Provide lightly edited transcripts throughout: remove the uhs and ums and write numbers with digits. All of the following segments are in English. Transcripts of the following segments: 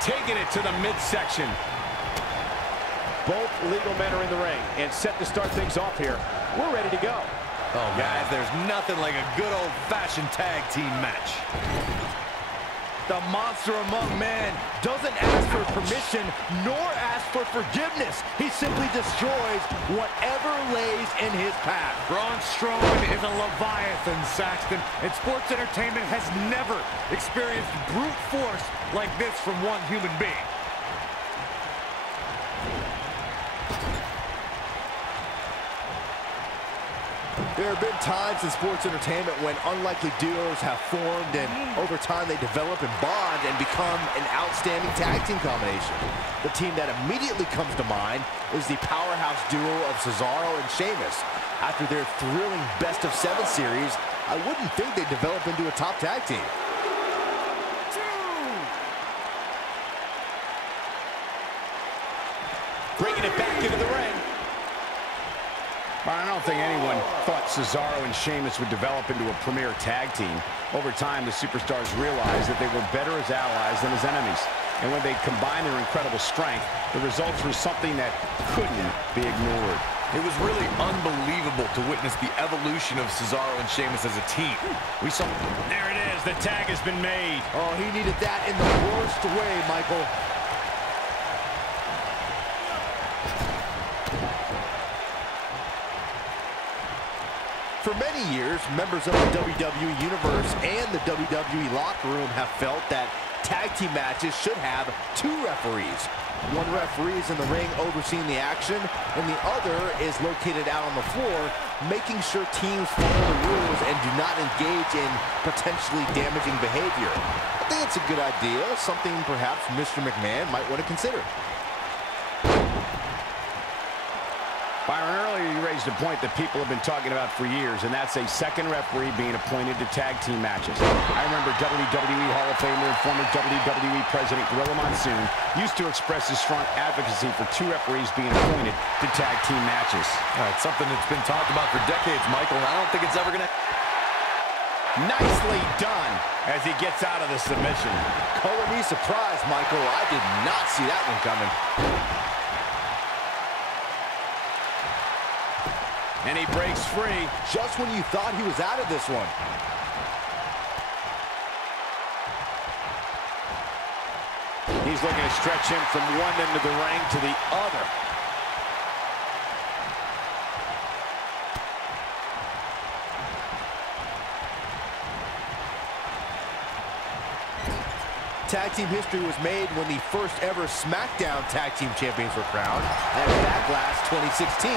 Taking it to the midsection. Both legal men are in the ring and set to start things off here. We're ready to go. Oh, guys, there's nothing like a good old-fashioned tag team match. The monster among men doesn't ask for permission nor ask for forgiveness. He simply destroys whatever lays in his path. Braun Strowman is a Leviathan, Saxton, and sports entertainment has never experienced brute force like this from one human being. There have been times in sports entertainment when unlikely duos have formed, and over time they develop and bond and become an outstanding tag team combination. The team that immediately comes to mind is the powerhouse duo of Cesaro and Sheamus. After their thrilling best-of-7 series, I wouldn't think they'd develop into a top tag team. Bringing it back into the ring. I don't think anyone thought Cesaro and Sheamus would develop into a premier tag team. Over time, the superstars realized that they were better as allies than as enemies. And when they combined their incredible strength, the results were something that couldn't be ignored. It was really unbelievable to witness the evolution of Cesaro and Sheamus as a team. We saw... There it is. The tag has been made. Oh, he needed that in the worst way, Michael. For many years, members of the WWE Universe and the WWE locker room have felt that tag team matches should have two referees. One referee is in the ring overseeing the action, and the other is located out on the floor, making sure teams follow the rules and do not engage in potentially damaging behavior. I think it's a good idea, something perhaps Mr. McMahon might want to consider. Byron, earlier you raised a point that people have been talking about for years, and that's a second referee being appointed to tag team matches. I remember WWE Hall of Famer and former WWE President Gorilla Monsoon used to express his strong advocacy for two referees being appointed to tag team matches. It's something that's been talked about for decades, Michael, and I don't think it's ever going to... Nicely done as he gets out of the submission. Color me surprised, Michael. I did not see that one coming. And he breaks free. Just when you thought he was out of this one. He's looking to stretch him from one end of the ring to the other. Tag team history was made when the first ever SmackDown Tag Team Champions were crowned at Backlash 2016.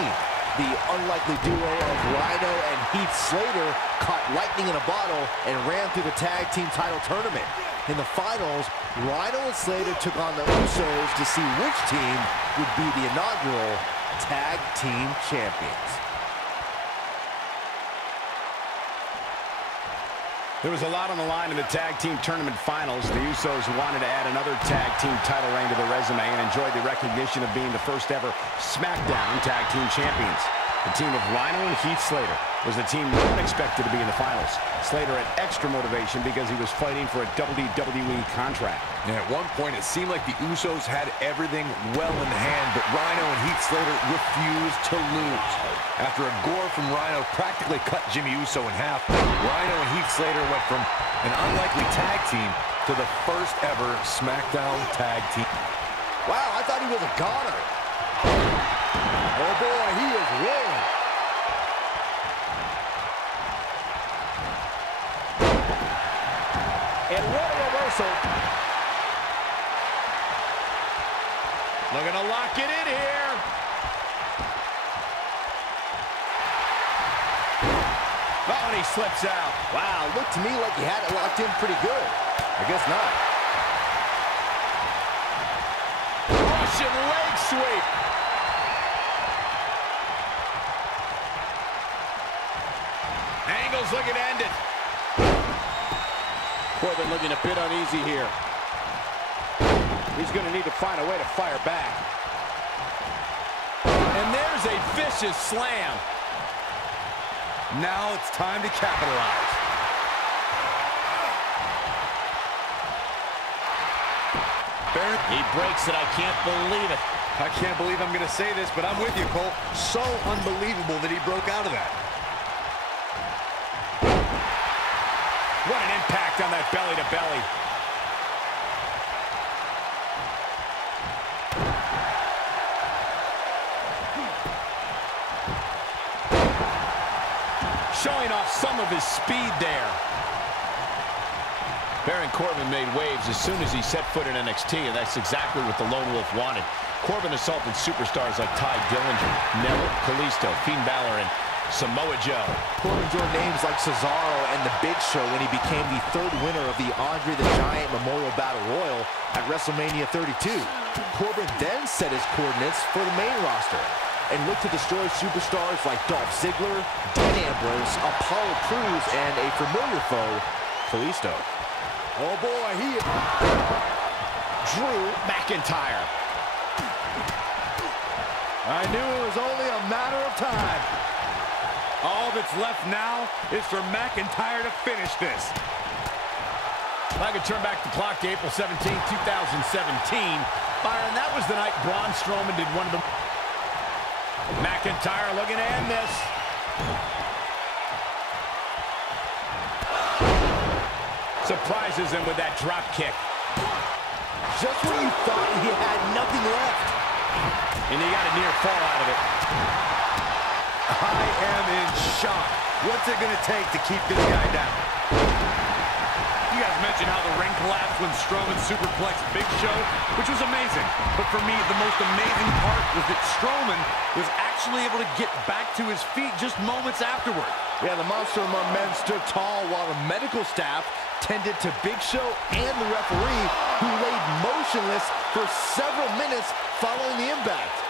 The unlikely duo of Rhino and Heath Slater caught lightning in a bottle and ran through the tag team title tournament. In the finals, Rhino and Slater took on the Usos to see which team would be the inaugural tag team champions. There was a lot on the line in the tag team tournament finals. The Usos wanted to add another tag team title reign to their resume and enjoyed the recognition of being the first ever SmackDown tag team champions. The team of Rhino and Heath Slater was the team no one expected to be in the finals. Slater had extra motivation because he was fighting for a WWE contract. And at one point, it seemed like the Usos had everything well in hand, but Rhino and Heath Slater refused to lose. After a gore from Rhino practically cut Jimmy Uso in half, Rhino and Heath Slater went from an unlikely tag team to the first ever SmackDown tag team. Wow, I thought he was a goner. Oh boy, he is rolling. And what a reversal. Looking to lock it in here. Oh, and he slips out. Wow, looked to me like he had it locked in pretty good. I guess not. Russian leg sweep. Angle's looking to end it. Corbin looking a bit uneasy here. He's going to need to find a way to fire back. And there's a vicious slam. Now it's time to capitalize. Baron. He breaks it. I can't believe it. I can't believe I'm going to say this, but I'm with you, Cole. So unbelievable that he broke out of that. What an impact on that belly-to-belly. Showing off some of his speed there. Baron Corbin made waves as soon as he set foot in NXT, and that's exactly what the Lone Wolf wanted. Corbin assaulted superstars like Ty Dillinger, Neville, Kalisto, Finn Balor, and Samoa Joe. Corbin joined names like Cesaro and The Big Show when he became the third winner of the Andre the Giant Memorial Battle Royal at WrestleMania 32. Corbin then set his coordinates for the main roster and looked to destroy superstars like Dolph Ziggler, Dean Ambrose, Apollo Crews, and a familiar foe, Kalisto. Oh boy, he is Drew McIntyre. I knew it was only a matter of time. All that's left now is for McIntyre to finish this. If I could turn back the clock to April 17, 2017, Byron, that was the night Braun Strowman did one of the... McIntyre looking to end this. Surprises him with that drop kick. Just when you thought he had nothing left. And he got a near fall out of it. I am in shock. What's it going to take to keep this guy down? You guys mentioned how the ring collapsed when Strowman superplexed Big Show, which was amazing. But for me, the most amazing part was that Strowman was actually able to get back to his feet just moments afterward. Yeah, the Monster Among Men stood tall while the medical staff tended to Big Show and the referee, who laid motionless for several minutes following the impact.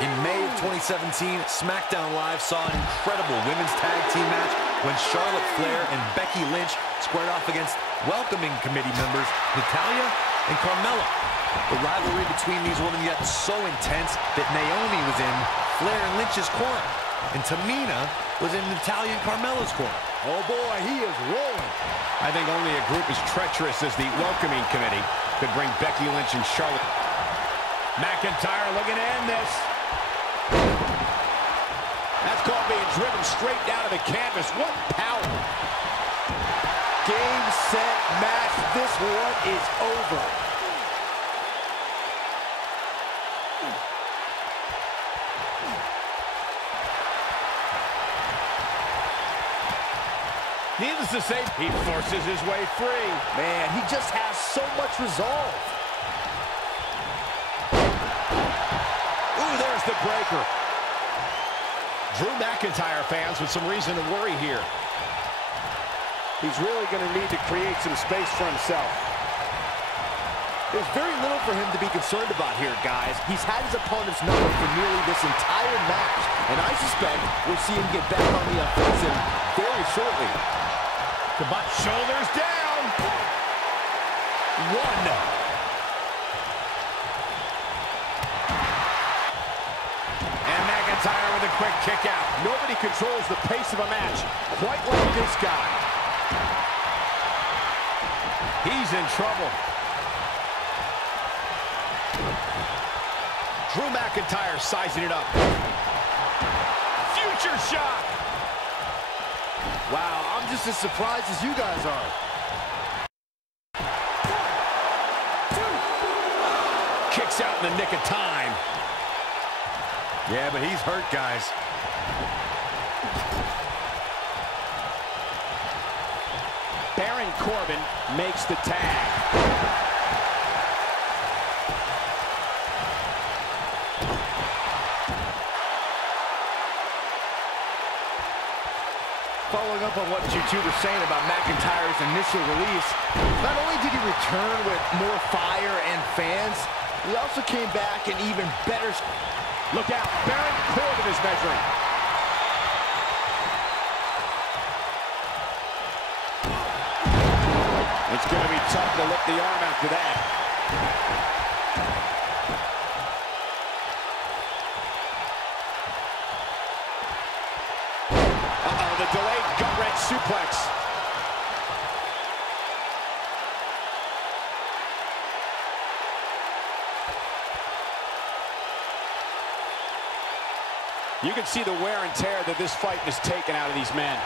In May of 2017, SmackDown Live saw an incredible women's tag team match when Charlotte Flair and Becky Lynch squared off against welcoming committee members Natalya and Carmella. The rivalry between these women got so intense that Naomi was in Flair and Lynch's corner, and Tamina was in Natalya and Carmella's corner. Oh boy, he is rolling. I think only a group as treacherous as the welcoming committee could bring Becky Lynch and Charlotte. McIntyre looking to end this. That's called being driven straight down to the canvas. What power. Game, set, match. This one is over. Needless to say, he forces his way free. Man, he just has so much resolve. Ooh, there's the breaker. Drew McIntyre fans with some reason to worry here. He's really going to need to create some space for himself. There's very little for him to be concerned about here, guys. He's had his opponent's number for nearly this entire match, and I suspect we'll see him get back on the offensive very shortly. Shoulders down. One. And McIntyre with a quick kick out. Nobody controls the pace of a match quite like this guy. He's in trouble. Drew McIntyre sizing it up. Future shot. Wow, I'm just as surprised as you guys are. Kicks out in the nick of time. Yeah, but he's hurt, guys. Baron Corbin makes the tag. Following up on what you two were saying about McIntyre's initial release, not only did he return with more fire and fans, he also came back in even better... Look out, Baron Corbin is measuring. It's going to be tough to lift the arm after that. Uh-oh, the delayed gut-wrench suplex. You can see the wear and tear that this fight has taken out of these men.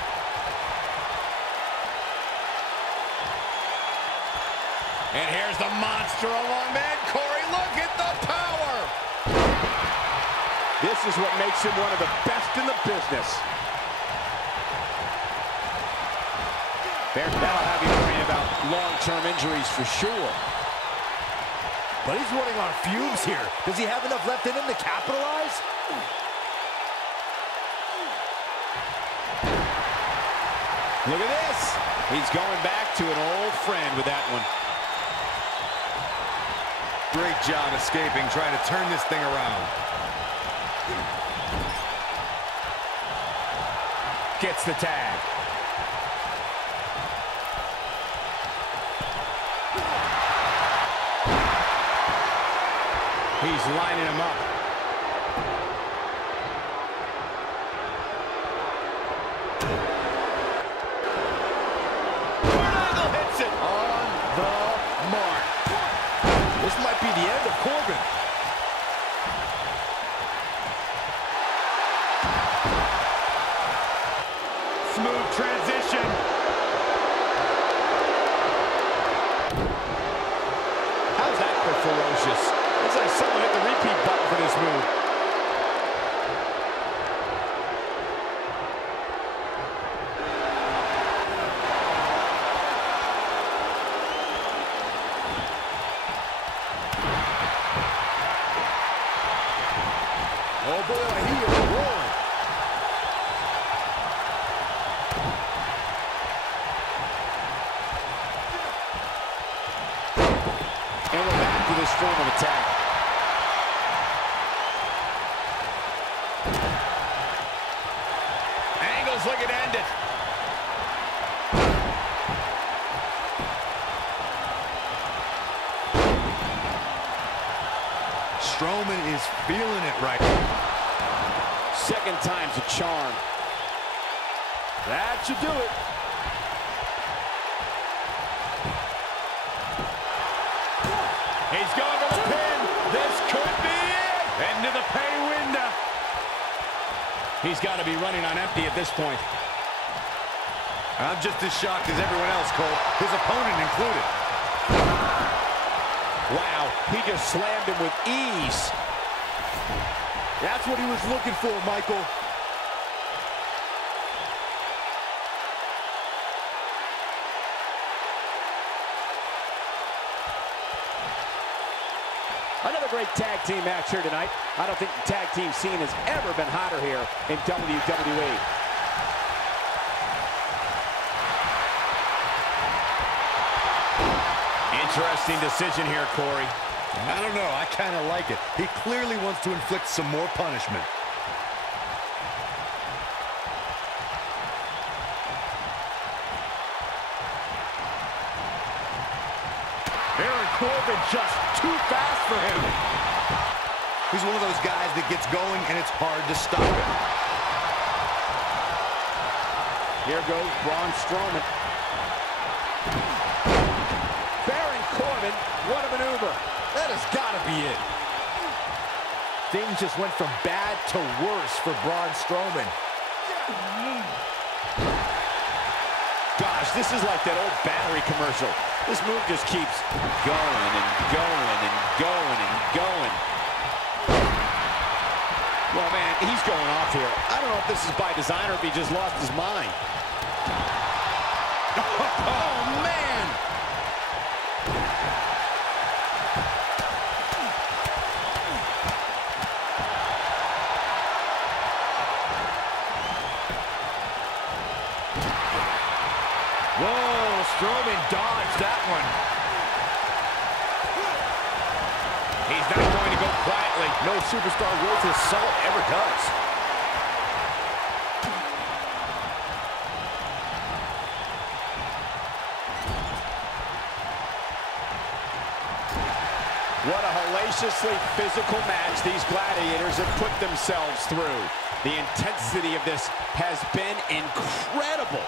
And here's the monster of a man, Corey. Look at the power. This is what makes him one of the best in the business. That'll have you worrying about long-term injuries for sure. But he's running on fumes here. Does he have enough left in him to capitalize? Look at this. He's going back to an old friend with that one. Great job escaping, trying to turn this thing around. Gets the tag. He's lining him up. Angle hits it on the mark. This might be the end of Corbin. Smooth transition. How's that for ferocious? Looks like someone hit the repeat button for this move. Oh boy, he is rolling. And we're back to this form of attack. Angles looking to end it. Strowman is feeling it right now. Second time's a charm. That should do it. He's going for the pin. This could be it. Into the pay window. He's got to be running on empty at this point. I'm just as shocked as everyone else, Cole, his opponent included. Wow, he just slammed him with ease. That's what he was looking for, Michael. Another great tag team match here tonight. I don't think the tag team scene has ever been hotter here in WWE. Interesting decision here, Corey. I don't know, I kind of like it. He clearly wants to inflict some more punishment. Baron Corbin just too fast for him. He's one of those guys that gets going and it's hard to stop him. Here goes Braun Strowman. Baron Corbin, what a maneuver. That has got to be it. Things just went from bad to worse for Braun Strowman. Gosh, this is like that old battery commercial. This move just keeps going and going and going and going. Well, man, he's going off here. I don't know if this is by design or if he just lost his mind. Oh, man! Whoa, Strowman dodged that one. He's not going to go quietly. No superstar worth his salt ever does. What a hellaciously physical match these gladiators have put themselves through. The intensity of this has been incredible.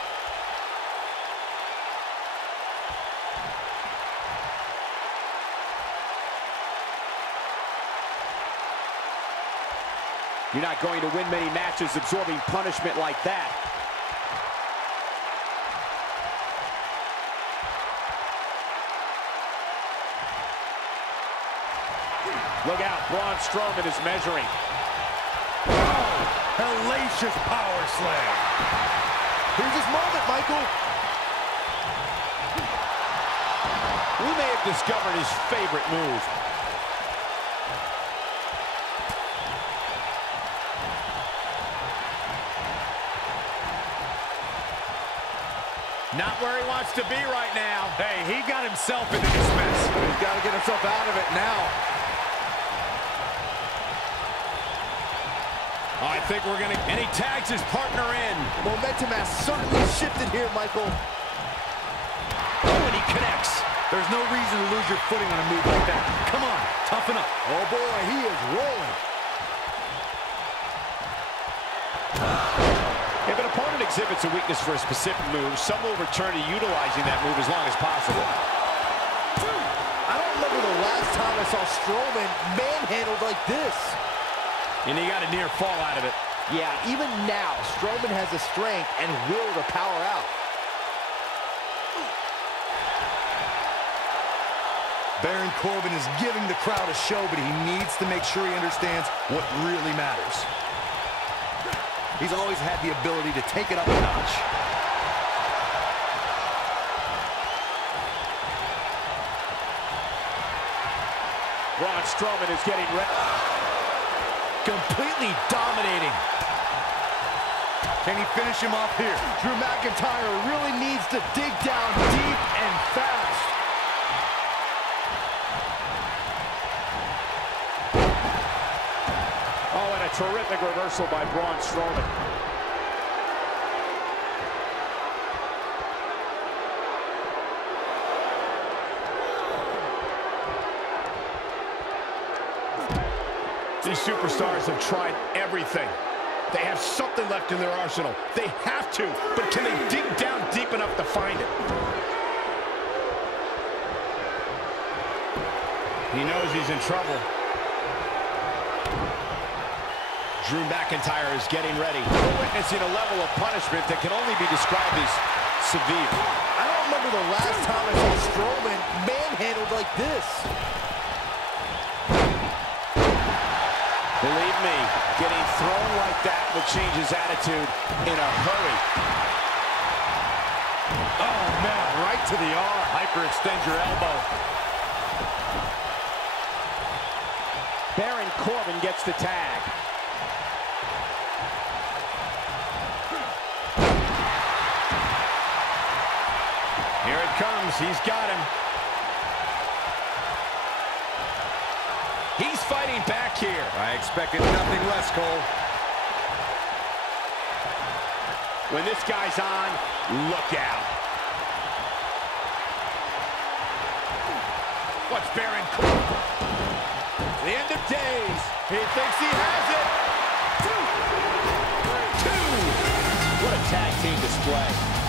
You're not going to win many matches absorbing punishment like that. Look out, Braun Strowman is measuring. Oh, hellacious power slam. Here's his moment, Michael. We may have discovered his favorite move. Not where he wants to be right now. Hey, he got himself into this mess. He's got to get himself out of it now. I think we're going to... And he tags his partner in. Momentum has certainly shifted here, Michael. Oh, and he connects. There's no reason to lose your footing on a move like that. Come on, toughen up. Oh, boy, he is rolling. If an opponent exhibits a weakness for a specific move, some will return to utilizing that move as long as possible. I don't remember the last time I saw Strowman manhandled like this. And he got a near fall out of it. Yeah, even now, Strowman has the strength and will to power out. Baron Corbin is giving the crowd a show, but he needs to make sure he understands what really matters. He's always had the ability to take it up a notch. Braun Strowman is getting ready. Completely dominating. Can he finish him off here? Drew McIntyre really needs to dig down deep and fast. Oh, and a terrific reversal by Braun Strowman. These superstars have tried everything. They have something left in their arsenal. They have to, but can they dig down deep enough to find it? He knows he's in trouble. Drew McIntyre is getting ready. We're witnessing a level of punishment that can only be described as severe. I don't remember the last time I saw Strowman manhandled like this. Believe me, getting thrown like that will change his attitude in a hurry. Oh, man, right to the arm. Hyperextend your elbow. Baron Corbin gets the tag. Here it comes. He's got him. He's fighting back here. I expected nothing less, Cole. When this guy's on, look out. What's Baron Corbin? The end of days. He thinks he has it. Two. What a tag team display.